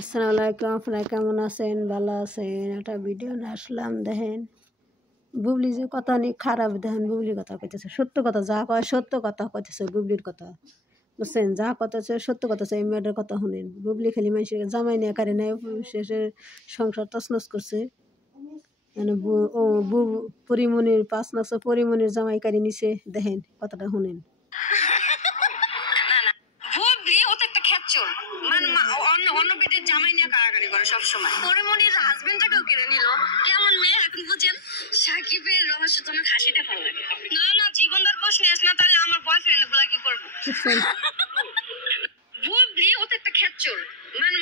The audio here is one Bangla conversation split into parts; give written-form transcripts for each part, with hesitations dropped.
আসসালামু আলাইকুম, আপনারা কেমন আছেন? ভালো আছেন? একটা ভিডিও নিয়ে আসলাম। দেখেন বুবলি যে কথা অনেক খারাপ, দেখেন বুবলির কথা কইতেছে, সত্য কথা যা কয় সত্য কথা কইতেছে, বুবলির কথা বুঝছেন, যা কথা সত্য কথা, এই মেয়েটার কথা শুনেন। বুবলি খালি মানুষের জামাই নিয়ে কারে নেয়, শেষে সংসার তছনছ করছে। মানে পরিমণির 5 বছর পরিমণির জামাই কারি নিছে, দেখেন কথাটা শুনেন। অন্য পেটের জামাই নিয়ে কারাকারি করে সবসময়। পরিমণির হাজবেন্ডটাকেও কেড়ে নিল। কেমন মেয়ে এখন বুঝেন? সাকিবের রহস্য তোমার হাসিটা ভালো লাগে। না জীবনদার প্রশ্ন আস না, তাহলে আমার বয়ফ্রেন্ড গুলা কি করবো? বুবলি ও তো একটা খেচ্চর, মানে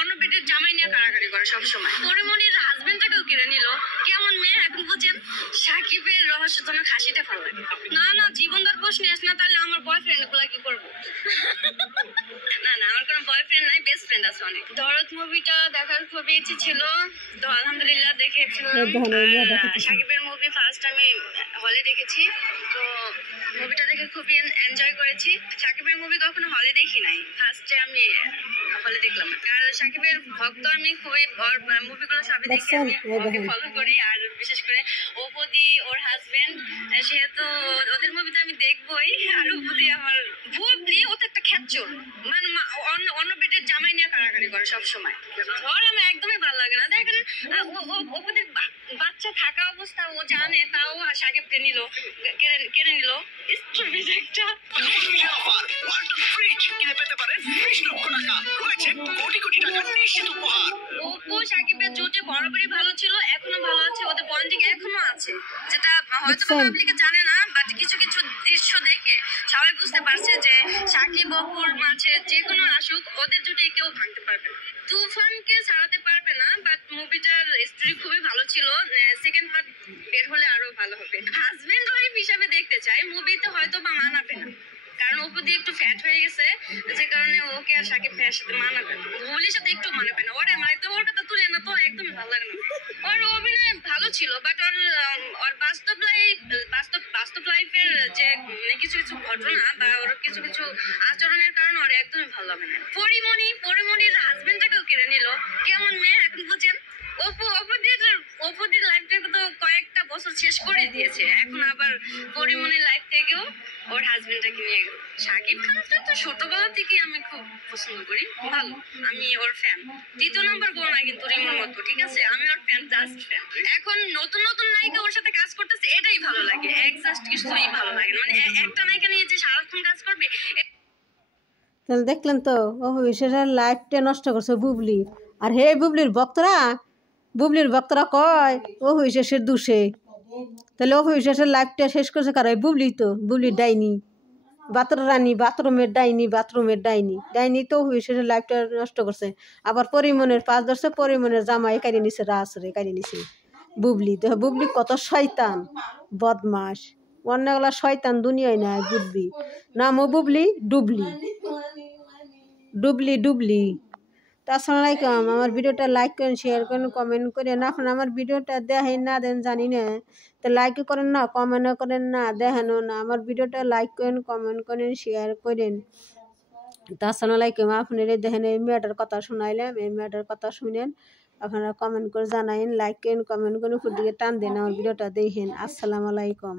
অন্য পেটের জামাই নিয়ে কারাকারি করে সবসময়। পরিমণির হাজবেন্ডটাকেও কেড়ে নিল। কেমন মেয়ে এখন বুঝেন? সাকিবের রহস্য তোমার হাসিটা ভালো লাগে। না জীবনদার প্রশ্ন আস না, তাহলে আমার বয়ফ্রেন্ড গুলা কি করবো? না আমার কোনো বয়ফ্রেন্ড নাই, বেস্ট ফ্রেন্ড আছে অনেক। দরদ মুভিটা দেখার খুবই ইচ্ছে ছিল, তো আলহামদুলিল্লাহ দেখে ফেললাম। সাকিবের মুভি ফার্স্ট আমি হলে দেখেছি, তো মুভিটা দেখে খুবই এনজয় করেছি। সাকিবের মুভি কখনো হলে দেখি নাই, ফার্স্টে আমি হলে দেখলাম। আর সাকিবের ভক্ত আমি, খুবই ওর মুভিগুলো সবই দেখি, আমি ওকে ফলো করি। আর বিশেষ করে অপুদি, ওর হাজবেন্ড, সেহেতু ওদের মুভিতে আমি দেখবই। আর অপুদি আমার বুবলি ও তো একটা খেচ্চর, মানে অন্য পেটের জামাই নিয়ে কারাকারি করে সবসময়। ওর আমার একদমই ভালো লাগে না। দেখেন অপুদের বাচ্চা থাকা অবস্থা ও জানে, তাও সাকিবকে নিল, কেড়ে নিল। স্টুপিড একটা। অপু সাকিবের জুটি বরাবরই ভালো ছিল, এখনো ভালো আছে, ওদের বন্ডিং এখনো আছে, যেটা হয়তো পাবলিকে জানে না। বাট কিছু কিছু দৃশ্য দেখে সবাই বুঝতে পারছে যে সাকিব অপুর মাঝে যে কোনো আসুক, ওদের জুটি কেউ ভাঙতে পারবে না। তুফানকে ছাড়াতে পারবে না, বাট মুভিটার স্টোরি খুবই ভালো ছিল। সেকেন্ড পার্ট বের হলে আরো ভালো হবে। হাজবেন্ড ওয়াইফ হিসাবে দেখতে চাই, মুভিতে হয়তো বা মানাবে না, কারণ অপু দিয়ে একটু ফ্যাট হয়ে গেছে, যে কারণে ওকে আর সাকিব ভাইয়ের সাথে মানাবে না। ভুলির সাথে একটু মানাবে না। ওরে মানে তো ওর কথা তুলে না, তো একদমই ভালো লাগে না। ওর অভিনয় ভালো ছিল, বাট ওর বাস্তব লাইফের যে কিছু কিছু ঘটনা বা ওর কিছু কিছু আচরণের কারণে ওর একদমই ভালো লাগে না। পরিমণির হাজবেন্ডটাকেও কেড়ে নিল। কেমন মেয়ে এখন বুঝেন? অপুদের লাইফটাকে তো কয়েকটা বছর শেষ করে দিয়েছে, এখন আবার পরিমণির লাইফ থেকেও ওর হাজবেন্ডটাকে নিয়ে গেল। সাকিব খানটা তো ছোটবেলা থেকে আমি খুব পছন্দ করি, ভালো, আমি ওর ফ্যান। দ্বিতীয় নম্বর বউ না কিন্তু রিমোর মতো, ঠিক আছে? আমি ওর ফ্যান, জাস্ট ফ্যান। এখন নতুন নায়িকা ওর সাথে কাজ করতেছে, এটাই ভালো লাগে। জাস্ট কিছুই ভালো লাগে না, মানে একটা নায়িকা নিয়ে যে সারাক্ষণ কাজ করবে। তাহলে দেখলেন তো, শেষের লাইফটা নষ্ট করছে বুবলি। আর বুবলির ভক্তরা কয় শেষের দোষে। তাহলে শেষের লাইফটা শেষ করছে কারো? বুবলি তো, বুবলির ডাইনি, বাথরুমের ডাইনি তো শেষের লাইফটা নষ্ট করছে। আবার পরিমণের 5 বছর পরিমণের জামাই কারি নিছে, রাসরে কারি নিছে বুবলি। তো বুবলি কত শয়তান, বদমাস, অন্যগুলা শয়তান দুনিয়ায় নাই। বুবলি নামও বুবলি, ডুবলি। তো আসসালামু আলাইকুম। আমার ভিডিওটা লাইক করেন, শেয়ার করেন, কমেন্ট করেন। আপনার আমার ভিডিওটা দেখেন না, দেন জানি না, তো লাইকও করেন না, কমেন্টও করেন না, দেখেনও না। আমার ভিডিওটা লাইক করেন, কমেন্ট করেন, শেয়ার করেন। তো আসসালামু আলাইকুম। আপনারা দেখেন এই মেয়েটার কথা শোনাইলাম, এই মেয়েটার কথা শুনেন, আপনারা কমেন্ট করে জানাইন, লাইক করেন, কমেন্ট করেন, উপর দিকে টান দেন, আমার ভিডিওটা দেখেন। আসসালামু আলাইকুম।